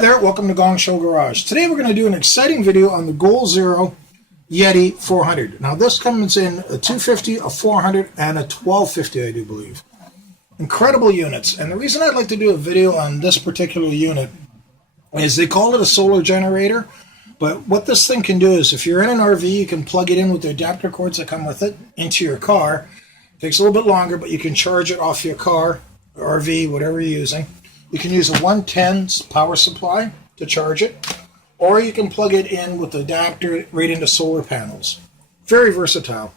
there, welcome to Gong Show Garage. Today we're going to do an exciting video on the Goal Zero Yeti 400. Now this comes in a 250, a 400, and a 1250, I do believe. Incredible units. And the reason I'd like to do a video on this particular unit is they call it a solar generator. But what this thing can do is if you're in an RV, you can plug it in with the adapter cords that come with it into your car. It takes a little bit longer, but you can charge it off your car, or RV, whatever you're using. You can use a 110 power supply to charge it, or you can plug it in with the adapter right into solar panels. Very versatile.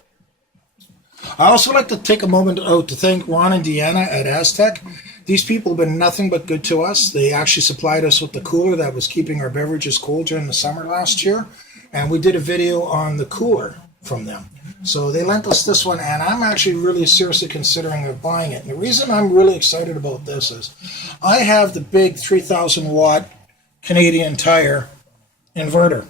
I also like to take a moment out to thank Ron and Deanna at Aztec. These people have been nothing but good to us. They actually supplied us with the cooler that was keeping our beverages cold during the summer last year, and we did a video on the cooler from them. So they lent us this one, and I'm actually really seriously considering buying it. And the reason I'm really excited about this is I have the big 3,000 watt Canadian Tire inverter.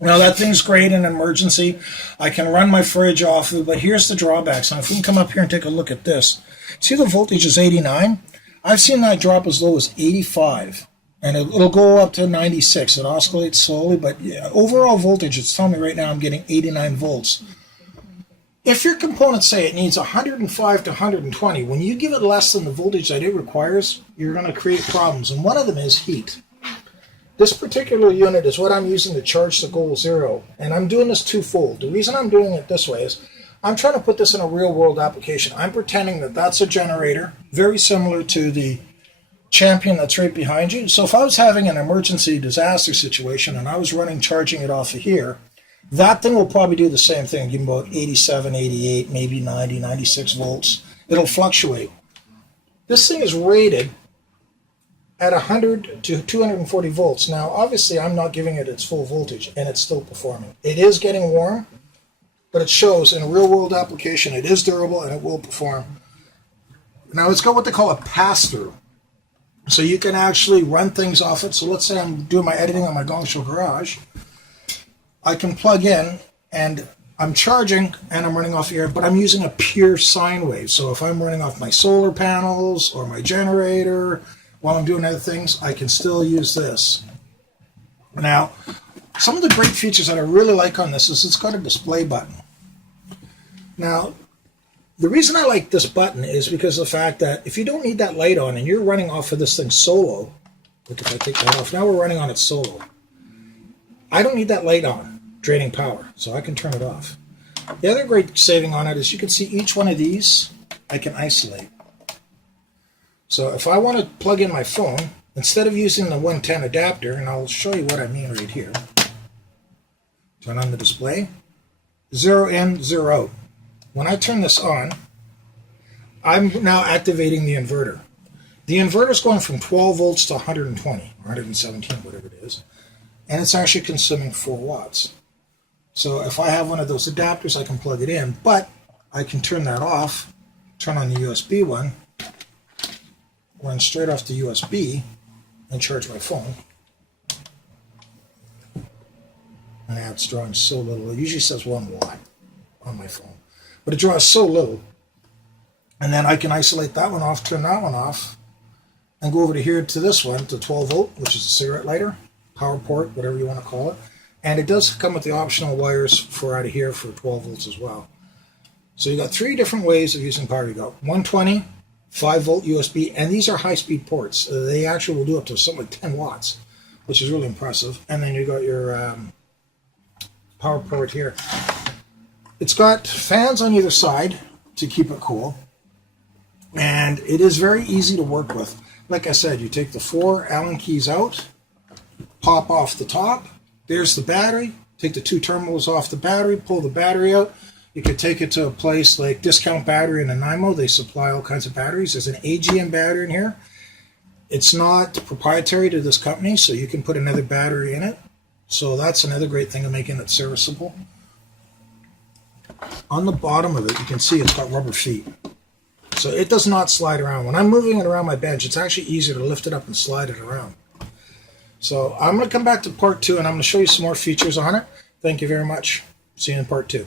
Now that thing's great in an emergency. I can run my fridge off of it, but here's the drawbacks. Now if we can come up here and take a look at this. See, the voltage is 89. I've seen that drop as low as 85. And it'll go up to 96. It oscillates slowly, but yeah, overall voltage, it's telling me right now I'm getting 89 volts. If your components say it needs 105 to 120, when you give it less than the voltage that it requires, you're going to create problems. And one of them is heat. This particular unit is what I'm using to charge the Goal Zero. And I'm doing this twofold. The reason I'm doing it this way is I'm trying to put this in a real-world application. I'm pretending that that's a generator, very similar to the Champion that's right behind you. So if I was having an emergency disaster situation and I was charging it off of here, that thing will probably do the same thing, give me about 87, 88, maybe 90, 96 volts. It'll fluctuate. This thing is rated at 100 to 240 volts. Now, obviously, I'm not giving it its full voltage, and it's still performing. It is getting warm, but it shows in a real-world application it is durable and it will perform. Now, it's got what they call a pass-through. So you can actually run things off it. So let's say I'm doing my editing on my Gong Show Garage. I can plug in and I'm charging and I'm running off air, but I'm using a pure sine wave. So if I'm running off my solar panels or my generator while I'm doing other things, I can still use this. Now, some of the great features that I really like on this is it's got a display button. Now, the reason I like this button is because of the fact that if you don't need that light on and you're running off of this thing solo, look, if I take that off, now we're running on it solo. I don't need that light on, draining power, so I can turn it off. The other great saving on it is you can see each one of these, I can isolate. So if I want to plug in my phone, instead of using the 110 adapter, and I'll show you what I mean right here, turn on the display, 0 in, 0 out. When I turn this on, I'm now activating the inverter. The inverter is going from 12 volts to 120, or 117, whatever it is, and it's actually consuming 4 watts. So if I have one of those adapters, I can plug it in, but I can turn that off, turn on the USB one, run straight off the USB, and charge my phone. And now it's drawing so little. It usually says 1 watt on my phone. But it draws so little. And then I can isolate that one off, turn that one off, and go over to here to this one, to 12 volt, which is a cigarette lighter, power port, whatever you want to call it. And it does come with the optional wires for out of here for 12 volts as well. So you got 3 different ways of using power. You got 120, 5 volt USB, and these are high-speed ports. They actually will do up to something like 10 watts, which is really impressive. And then you got your power port here. It's got fans on either side to keep it cool, and it is very easy to work with. Like I said, you take the 4 Allen keys out, pop off the top, there's the battery, take the 2 terminals off the battery, pull the battery out. You could take it to a place like Discount Battery in Nanaimo. They supply all kinds of batteries. There's an AGM battery in here. It's not proprietary to this company, so you can put another battery in it. So that's another great thing of making it serviceable. On the bottom of it, you can see it's got rubber feet. So it does not slide around. When I'm moving it around my bench, it's actually easier to lift it up and slide it around. So I'm going to come back to part 2, and I'm going to show you some more features on it. Thank you very much. See you in part 2.